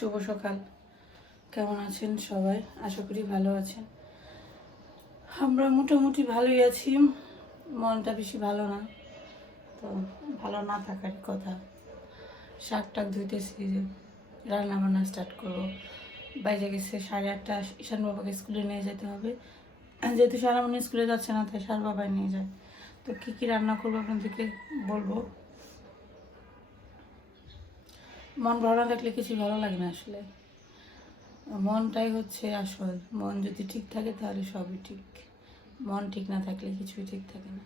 শুভ সকাল। কেমন আছেন সবাই? আশা করি ভালো আছেন। আমরা মোটামুটি ভালোই আছি। মনটা বেশি ভালো না, তো ভালো না থাকার কথা। শাক টাক ধুইতেছি যে রান্না বান্না স্টার্ট করব। বাইরে গেছে সাড়ে আটটা, ঈশান বাবাকে স্কুলে নিয়ে যেতে হবে। যেহেতু সারামণি স্কুলে যাচ্ছে না, তাই সার বাবাই নিয়ে যায়। তো কী কী রান্না করব আপনাদেরকে বলব? মন ভালো না থাকলে কিছু ভালো লাগে না আসলে। মনটাই হচ্ছে আসল। মন যদি ঠিক থাকে তাহলে সবই ঠিক। মন ঠিক না থাকলে কিছুই ঠিক থাকে না।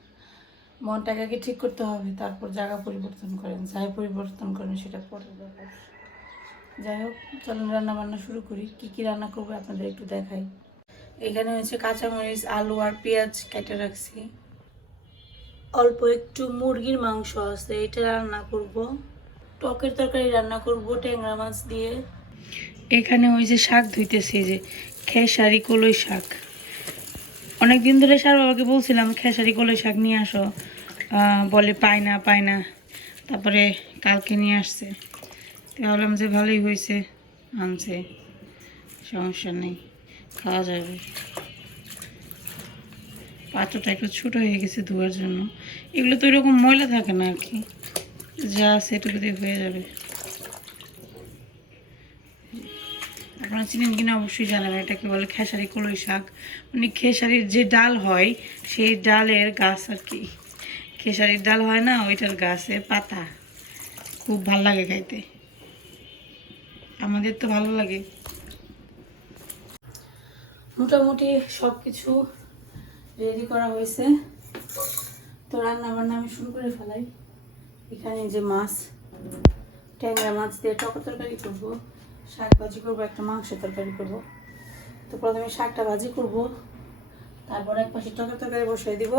মনটাকে আগে ঠিক করতে হবে, তারপর জায়গা পরিবর্তন করেন। যাই পরিবর্তন করেন সেটা পরের ব্যাপার। যাই হোক, চলুন রান্না বান্না শুরু করি। কি কি রান্না করব আপনাদের একটু দেখাই। এখানে হচ্ছে কাঁচামরিচ, আলু আর পেঁয়াজ কেটে রাখছি। অল্প একটু মুরগির মাংস আছে, এটা রান্না করব। টকের তরকারি রান্না করব, ট্যাংরা মাছ দিয়ে। এখানে ওই যে শাক ধুইতেছি যে খেসারি কলই শাক। অনেক দিন ধরে সার বাবাকে বলছিলাম, খেসারি কলই শাক নিয়ে আসো। বলে পায় না পায় না। তারপরে কালকে নিয়ে আসছে। ভাবলাম যে ভালোই হয়েছে, আনছে। সমস্যা নেই, খাওয়া যাবে। পাত্রটা একটু ছোটো হয়ে গেছে ধোয়ার জন্য। এগুলো তো এরকম ময়লা থাকে না আর কি। যা সেটুকু দিয়ে হয়ে যাবে। আপনারা চিনেন কিনা অবশ্যই জানাবেন, এটাকে বলে খেসারি কলই শাক। মানে খেসারির যে ডাল হয়, সেই ডালের গাছ আর কি। খেসারির ডাল হয় না, ওইটার গাছের পাতা। খুব ভালো লাগে খাইতে। আমাদের তো ভালো লাগে। মোটামুটি সব কিছু রেডি করা হয়েছে। তো রান্না বান্না আমি শুরু করে ফেলাই। এখানে যে মাছ, ট্যাংরা মাছ দিয়ে টক তরকারি করব, শাক ভাজি করব, একটা মাংসের তরকারি করব। তো প্রথমে শাকটা ভাজি করব, তারপর এক পাশে টক তরকারি বসিয়ে দিব,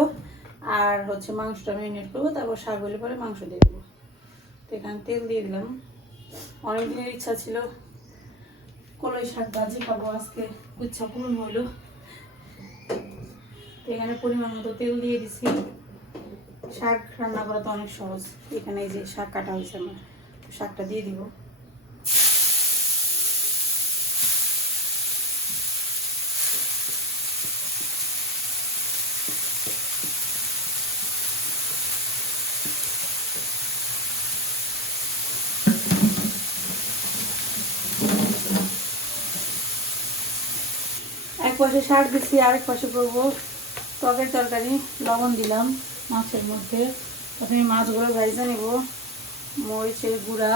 আর হচ্ছে মাংসটা ম্যারিনেট করব, তারপর শাক হলে পরে মাংস দিয়ে দেবো। তো এখানে তেল দিয়ে দিলাম। অনেক দিনের ইচ্ছা ছিল কলই শাক ভাজি খাব, আজকে ইচ্ছা পূরণ হইল। তো এখানে পরিমাণ মতো তেল দিয়ে দিছি। শাক রান্না করা তো অনেক সহজ। এখানে এই যে শাক কাটা হয়েছে, আমার শাকটা দিয়ে দিব। এক পাশে শাক দিচ্ছি আরেক পাশে করব। টকের তরকারি, লবণ দিলাম। মাছের মধ্যে। প্রথমে মাছগুলো ভেজে নেব, মরিচের গুঁড়া,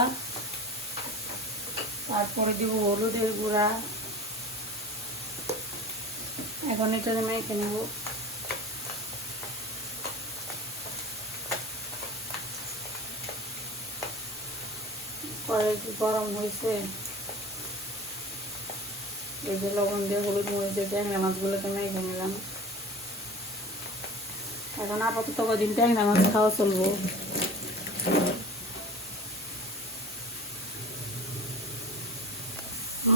তারপরে দিব হলুদের গুঁড়া। এখন এটা মেখে নেব। কড়াই গরম হয়েছে। এই যে লবণ দিয়ে হলুদ মরিচ দিয়ে মাছগুলোকে মেখে নিলাম। এখন আপাতত কদিন ট্যাংরা মাছ খাওয়া চলবো।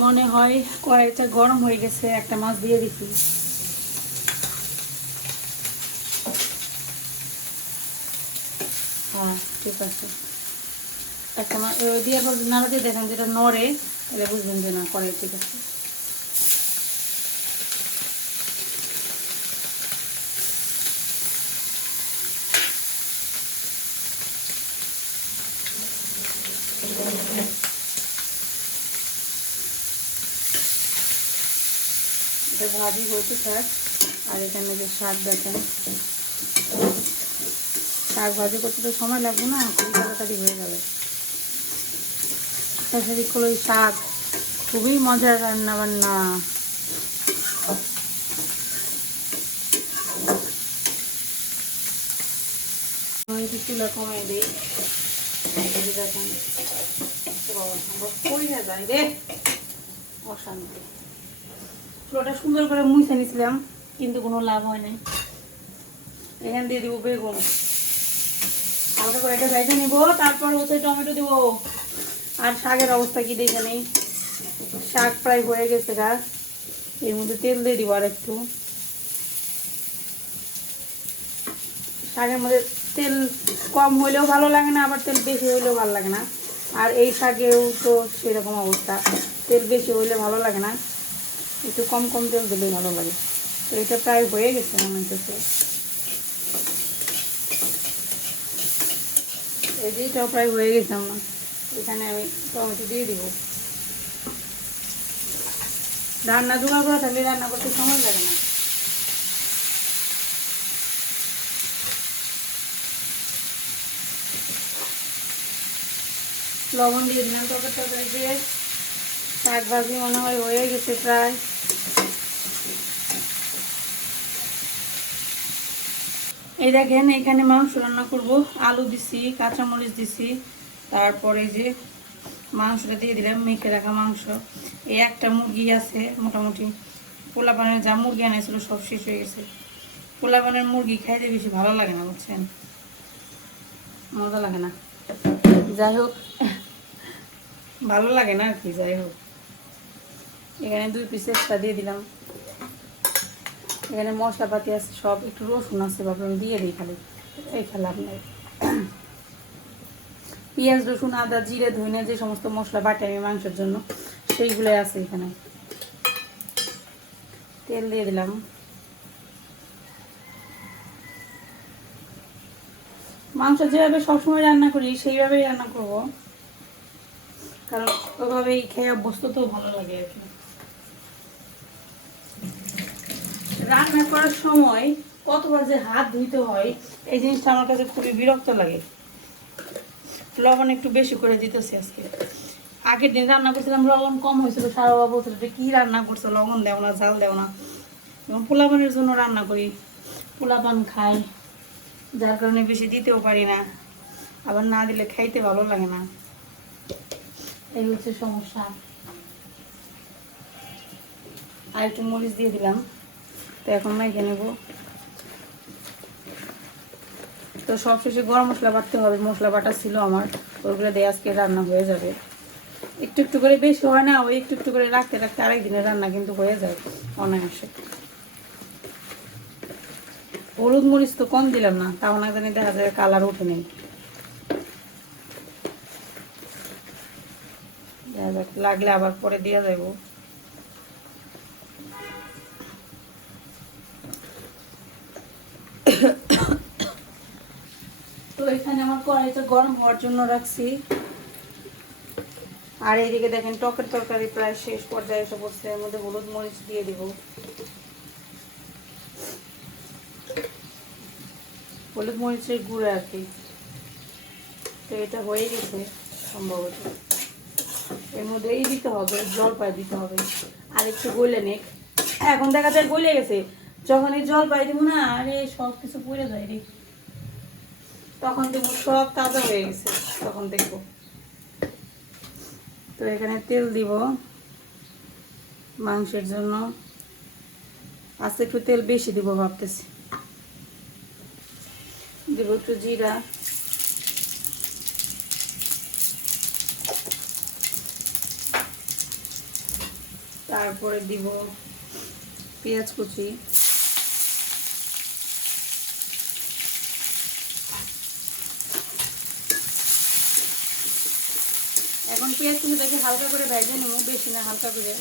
মনে হয় কড়াইটা গরম হয়ে গেছে, একটা মাছ দিয়ে দিচ্ছি। হ্যাঁ ঠিক আছে। একটা মাছ দিয়ে দেখেন যেটা নড়ে, তাহলে বুঝবেন যে না, কড়াই ঠিক আছে। ভাজি হতে থাক আর এখানে যে শাক দেখেন, শাক ভাজি করতে তো সময় লাগবে না, খুবই তাড়াতাড়ি হয়ে যাবে। তাছাড়ি কলই শাক, খুবই মজার রান্না বান্না চুলা কমাই দিই। দেখেন রে। অশান্তি। পুরোটা সুন্দর করে মুছে নিছিলাম, কিন্তু কোনো লাভ হয় নাই। এখানে দিয়ে দিব বেগুন। হালকা করে এটা ভেজে নিব, তারপর হচ্ছে টমেটো দিব। আর শাকের অবস্থা কি দেখে নেই। শাক প্রায় হয়ে গেছে গা। এর মধ্যে তেল দিয়ে দিব আর একটু। শাকের মধ্যে তেল কম হইলেও ভালো লাগে না, আবার তেল বেশি হইলেও ভালো লাগে না। আর এই শাকেও তো সেরকম অবস্থা। তেল বেশি হইলে ভালো লাগে না। একটু কম কম তেল দিলে ভালো লাগে। তো এটা প্রায় হয়ে গেছে মনে হচ্ছে এই যে প্রায় হয়ে গেছে আমার। এখানে আমি টমেটো দিয়ে দিব। রান্না জোগাড় করা থাকলে রান্না করতে সময় লাগে না। লবণ দিয়ে দিলাম তরকারি তরকারি দিয়ে শাক ভাজি মনে হয় হয়ে গেছে প্রায়। এই দেখেন, এখানে মাংস রান্না করব। আলু দিছি, কাঁচামরিচ দিছি, তারপরে যে মাংসটা দিয়ে দিলাম, মেখে রাখা মাংস। এই একটা মুরগি আছে, মোটামুটি পোলাপানের যা মুরগি আনাইছিল সব শেষ হয়ে গেছে। পোলাপানের মুরগি খাইতে বেশি ভালো লাগে না, বুঝছেন? মজা লাগে না। যাই হোক, ভালো লাগে না আর কি, যাই হোক। এখানে দুই পিস এক্সট্রা দিয়ে দিলাম। এখানে মশলাপাতি আছে, সব একটু রসুন আছে, ভাবলাম দিয়ে দিই খালি এই খেলা আপনার পেঁয়াজ, রসুন, আদা, জিরে ধনে যে সমস্ত মশলা বাটে আমি মাংসের জন্য, সেইগুলোই আছে এখানে। তেল দিয়ে দিলাম। মাংস যেভাবে সবসময় রান্না করি, সেইভাবেই রান্না করব। কারণ ওইভাবেই খেয়ে অভ্যস্ত তো ভালো লাগে আর কি। রান্না করার সময় কতবার যে হাত ধুইতে হয়, এই জিনিসটা আমার কাছে খুবই বিরক্ত লাগে। লবণ একটু বেশি করে দিতেছি আজকে। আগের দিন রান্না করছিলাম, লবণ কম হয়েছিল। সারা বাবা বলছিল কী রান্না করছ? লবণ দেও না, ঝাল দেও না। এবং পোলাপানের জন্য রান্না করি। পোলাপান খাই, যার কারণে বেশি দিতেও পারি না। আবার না দিলে খাইতে ভালো লাগে না। এই হচ্ছে সমস্যা। আর একটু মরিচ দিয়ে দিলাম। তো এখন মাইকে নেব। তো সবশেষে গরম মশলা বাটতে হবে, মশলা বাটা ছিল আমার ওইগুলো দিয়ে আজকে রান্না হয়ে যাবে। একটু একটু করে বেশি হয় না, ওই একটু একটু করে রাখতে রাখতে আরেক দিনের রান্না কিন্তু হয়ে যায় অনায়াসে। হলুদ মরিচ তো কম দিলাম না, তাও না জানি দেখা যায় কালার উঠে নেই। লাগলে আবার পরে দিয়ে যাব কড়াইটা গরম হওয়ার জন্য রাখছি। আর এইদিকে দেখেন, টকের তরকারি প্রায় শেষ পর্যায়ে এসে পড়ছে। এর মধ্যে হলুদ মরিচ দিয়ে দিব। হলুদ মরিচের গুঁড়ো আর কি। তো এটা হয়ে গেছে, সম্ভবত। এর মধ্যে এই দিতে হবে, জলপাই দিতে হবে। আর একটু গলে নেক। এখন দেখা যায় গলে গেছে। যখন এই জলপাই দিব না, আরে সব কিছু পড়ে যায় রে। তখন দেখব সব তাজা হয়ে গেছে, তখন দেখব। তো এখানে তেল দিব মাংসের জন্য। আজকে একটু তেল বেশি দিব ভাবতেছি। দিব একটু জিরা। তারপরে দিব পেঁয়াজ কুচি এখন পেঁয়াজ দেখে হালকা করে ভেজে নেব বেশি না হালকা করে।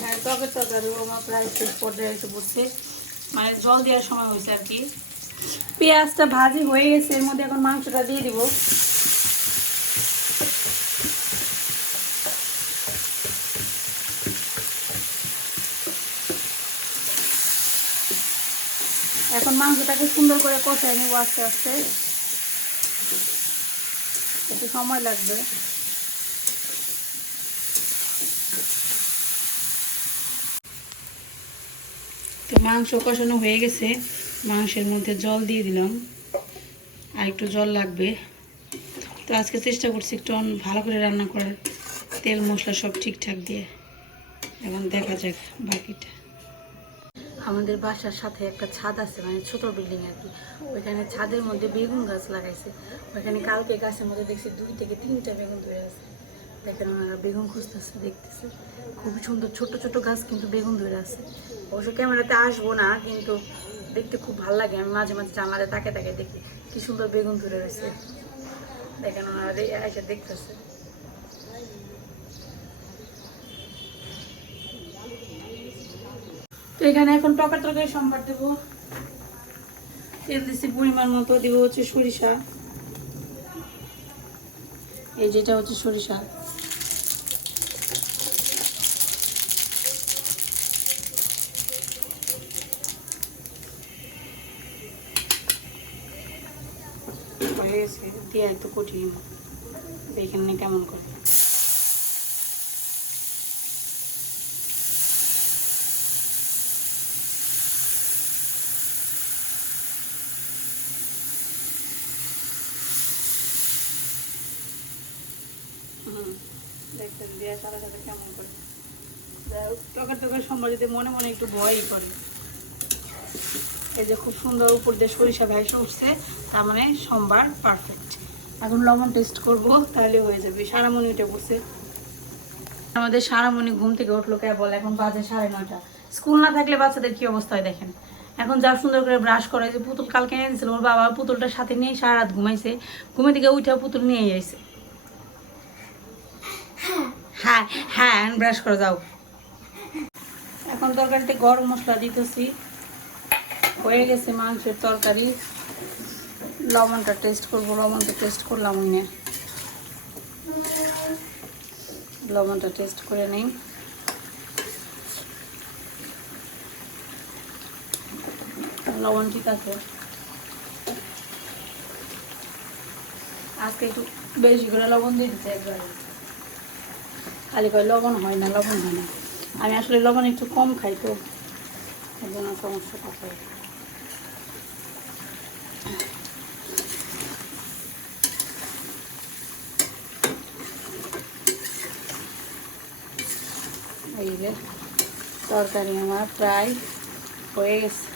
হ্যাঁ টকের তরকারি আমার প্রায় শেষ পর্যায়ে এসে পড়ছে। মানে জল দেওয়ার সময় হয়েছে আর কি। পেঁয়াজটা ভাজি হয়ে গেছে এর মধ্যে এখন মাংসটা দিয়ে দিব। এখন মাংসটাকে সুন্দর করে কষাই নেব আস্তে আস্তে। একটু সময় লাগবে। তো মাংস কষানো হয়ে গেছে। মাংসের মধ্যে জল দিয়ে দিলাম। আর একটু জল লাগবে। তো আজকে চেষ্টা করছি একটু ভালো করে রান্না করার। তেল মশলা সব ঠিকঠাক দিয়ে। এখন দেখা যাক বাকিটা। আমাদের বাসার সাথে একটা ছাদ আছে মানে ছোট বিল্ডিং আর কি। ওইখানে ছাদের মধ্যে বেগুন গাছ লাগাইছে। ওইখানে কালকে গাছের মধ্যে দেখছি দুই থেকে তিনটা বেগুন ধরে আছে। দেখেন ওনারা বেগুন খুঁজতেছে, দেখতেছে। খুব সুন্দর ছোট ছোট গাছ কিন্তু বেগুন ধরে আছে। অবশ্য ক্যামেরাতে আসব না, কিন্তু দেখতে খুব ভালো লাগে। আমি মাঝে মাঝে জানালে তাকে তাকে দেখি, কি সুন্দর বেগুন ধরে রয়েছে। দেখেন ওনারা এসে দেখতেছে। তো এখানে এখন টকা তরকারি, সম্বার দেবো। তেল দিচ্ছি পরিমাণ মতো দিব হচ্ছে সরিষা। এই যেটা হচ্ছে সরিষা। দিয়ে একটু কঠিন। দেখেন না কেমন করে হুম, দেখতেন দেওয়ার সাথে সাথে কেমন করে টকার টকার সম্ভব যদি মনে মনে একটু ভয়ই করে। এই যে খুব সুন্দর উপর দিয়ে সরিষা ভাইসে উঠছে, তার মানে সোমবার পারফেক্ট এখন লবণ টেস্ট করব, তাহলে হয়ে যাবে। সারামণি উঠে পড়ছে আমাদের সারামণি ঘুম থেকে উঠল কে বলে এখন বাজে সাড়ে নয়টা। স্কুল না থাকলে বাচ্চাদের কি অবস্থা হয় দেখেন? এখন যা সুন্দর করে ব্রাশ করে যে পুতুল কালকে এনে দিয়েছিল ওর বাবা পুতুলটার সাথে নিয়ে সারা রাত ঘুমাইছে। ঘুমে থেকে উঠে পুতুল নিয়ে যাইছে হ্যাঁ হ্যাঁ ব্রাশ করে, যাও। এখন তরকারিতে গরম মশলা দিতেছি। হয়ে গেছে মাংসের তরকারি। লবণটা টেস্ট করব, লবণটা টেস্ট করলাম না লবণটা টেস্ট করে নেই। লবণ ঠিক আছে। আজকে একটু বেশি করে লবণ দিয়ে দিচ্ছে একবারে। খালি করে লবণ হয় না, লবণ হয় না। আমি আসলে লবণ একটু কম খাই তো, এই জন্য সমস্যাটা এই যে তরকারি আমার প্রায় হয়ে গেছে।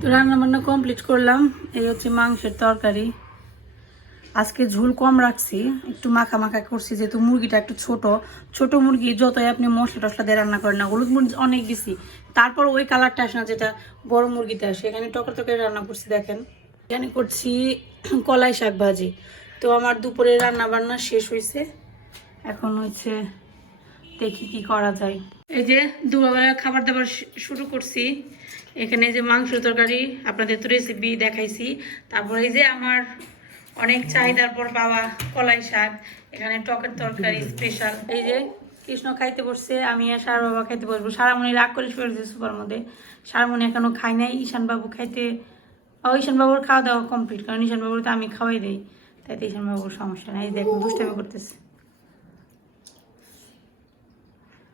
তো রান্না বান্না কমপ্লিট করলাম, এই হচ্ছে মাংসের তরকারি। আজকে ঝোল কম রাখছি, একটু মাখা মাখা করছি, যেহেতু মুরগিটা একটু ছোট। ছোট মুরগি যতই আপনি মশলা টসলা দিয়ে রান্না করেন না হলুদ মুরগি অনেক দিছি। তারপর ওই কালারটা আসে না যেটা বড় মুরগিতে আসে। এখানে টকা টকরে রান্না করছি, দেখেন। এখানে করছি কলাই শাক ভাজি। তো আমার দুপুরে রান্না বান্না শেষ হয়েছে এখন হচ্ছে দেখি কি করা যায়। এই যে দুপুরবেলা খাবার দাবার শুরু করছি। এখানে যে মাংস তরকারি, আপনাদের তো রেসিপি দেখাইছি। তারপরে এই যে আমার অনেক চাহিদার পর পাওয়া কলাই শাক এখানে টকের তরকারি স্পেশাল এই যে কৃষ্ণ খাইতে বসছে আমি আর সার বাবা খাইতে বসবো। সারামণি রাগ করে ফেলছে সুপার মধ্যে সারামণি এখনও খাই নাই ঈশান বাবু খাইতে ও ঈশান বাবুর খাওয়া দাওয়া কমপ্লিট কারণ ঈশান বাবুর তো আমি খাওয়াই দিই। তাই তো ঈশান বাবুর সমস্যা নাই দেখুন দুষ্টামি করতেছে।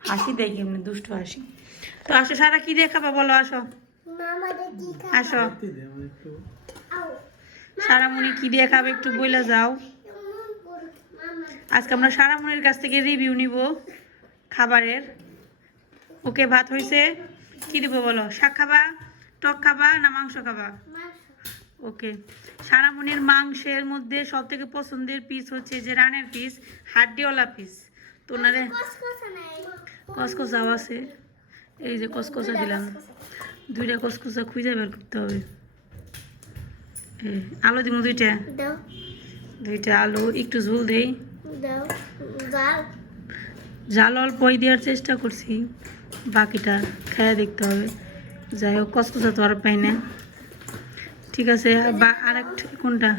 হাসি দেয় এমনি দুষ্ট হাসি। তো আসো সারা কি দিয়ে খাবা বলো আসো। আসো। সারামণি কি দিয়ে খাবে একটু বইলা যাও। আজকে আমরা সারামণির কাছ থেকে রিভিউ নিব খাবারের। ওকে ভাত হয়েছে কি দিব বলো? শাক খাবা, টক খাবা না মাংস খাবা? ওকে। সারামণির মাংসের মধ্যে সব থেকে পছন্দের পিস হচ্ছে যে রানের পিস হাড্ডিওয়ালা পিস তো ওনারে কসকসাও আছে। এই যে কসকসা দিলাম। দুইটা কসকসা খুঁজে বের করতে হবে। আলু দিব দুইটা? দুইটা আলু একটু ঝোল দেই। জাল। অল্পই দেওয়ার চেষ্টা করছি বাকিটা খেয়ে দেখতে হবে। যাই হোক কসকসা তো আর পাই না। ঠিক আছে আর বা আরেকটা কোনটা?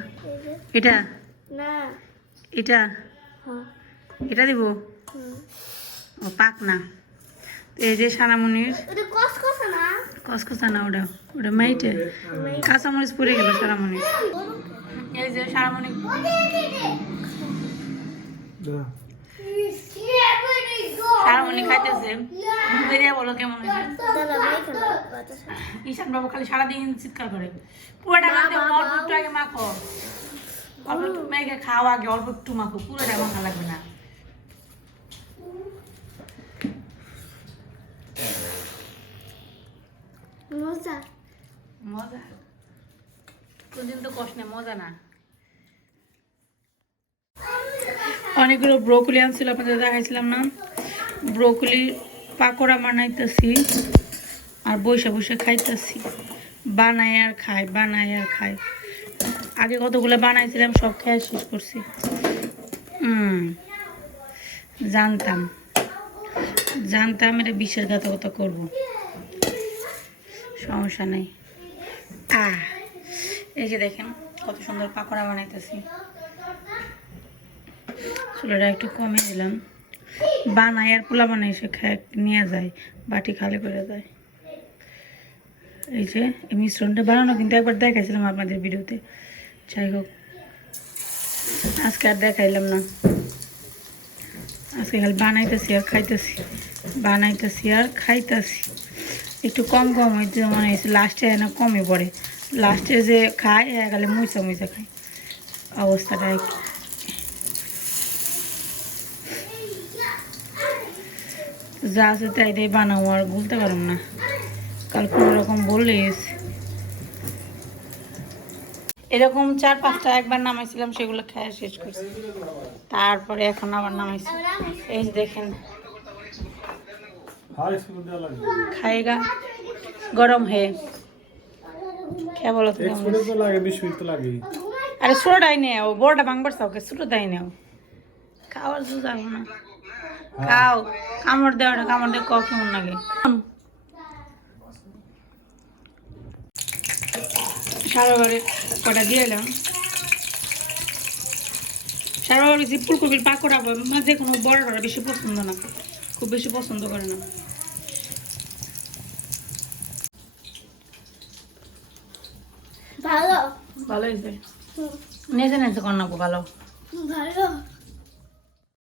এটা? এটা? হ্যাঁ। এটা দিব? ও পাক না। এই যে কস না? কসকসা না ওটা ওটা মাইটে। কাঁচামরিচ পড়ে গেল সারামণি। এই যে সারামণি। সারামণি খাইতেছে। বেরিয়ে বলো কেমন ঈশান বাবু খালি সারাদিন চিৎকার করে। পুরোটা মাখতে অল্প একটু আগে মাখো। অল্প একটু মেঘে খাওয়া আগে অল্প একটু মাখো। পুরোটা মাখা লাগবে না। মজা। মজা? কোনদিন তো কষ্ট মজা না। অনেকগুলো ব্রোকলি আনছিল, আপনাদের দেখাইছিলাম না? ব্রোকলি পাকোড়া বানাইতেছি আর বসে বসে খাইতেছি। বানাই আর খাই, বানাই আর খাই। আগে কতগুলো বানাইছিলাম, সব খেয়ে শেষ করছি। জানতাম। জানতাম এটা বিশ্বের ঘাতকতা করব। সমস্যা নেই। আহ, এই যে দেখেন, কত সুন্দর পাকোড়া বানাইতেছি। চুলাটা একটু কমে দিলাম। বানাই আর পোলা বানাই সে খায়, নিয়ে যায়, বাটি খালি করে দেয়। এই যে, এই মিশ্রণটা বানানো কিন্তু একবার দেখাইছিলাম আপনাদের ভিডিওতে। যাই হোক, আজকে আর দেখাইলাম না। আজকে খালি বানাইতেছি আর খাইতেছি। বানাইতেছি আর খাইতেছি। একটু কম কম হয়েছে মনে হয়েছে লাস্টে না কমে পড়ে। লাস্টে যে খায় গেলে মুইসা মুইসা খায়। অবস্থাটা যা আছে তাই দিয়ে বানাবো, আর বলতে পারলাম না। কাল কোনো রকম বললিস এরকম চার পাঁচটা একবার নামাইছিলাম, সেগুলো খেয়ে শেষ করছি। তারপরে এখন আবার নামাইছি। এই দেখেন हार इसको दिया लग खाएगा गरम है क्या बोलो एक তুমি छोटे तो लगे बीस मिनट तो लगे আরে ছোটটাই নেও বড়টা ভাঙবার চাওকে ছোটটাই নেও খাওয়ার তো যাবো না খাও কামড় দেওয়া না কামড় দিয়ে ক কেমন লাগে সারা বাড়ি কটা দিয়ে এলাম সারা বাড়ি যে ফুলকপির পাকোড়া বা মানে যে কোনো বড় বড় বেশি পছন্দ না খুব বেশি পছন্দ করে না ভালো? ভালো হয়েছে। নেচে নেচে না ভালো? ভালো।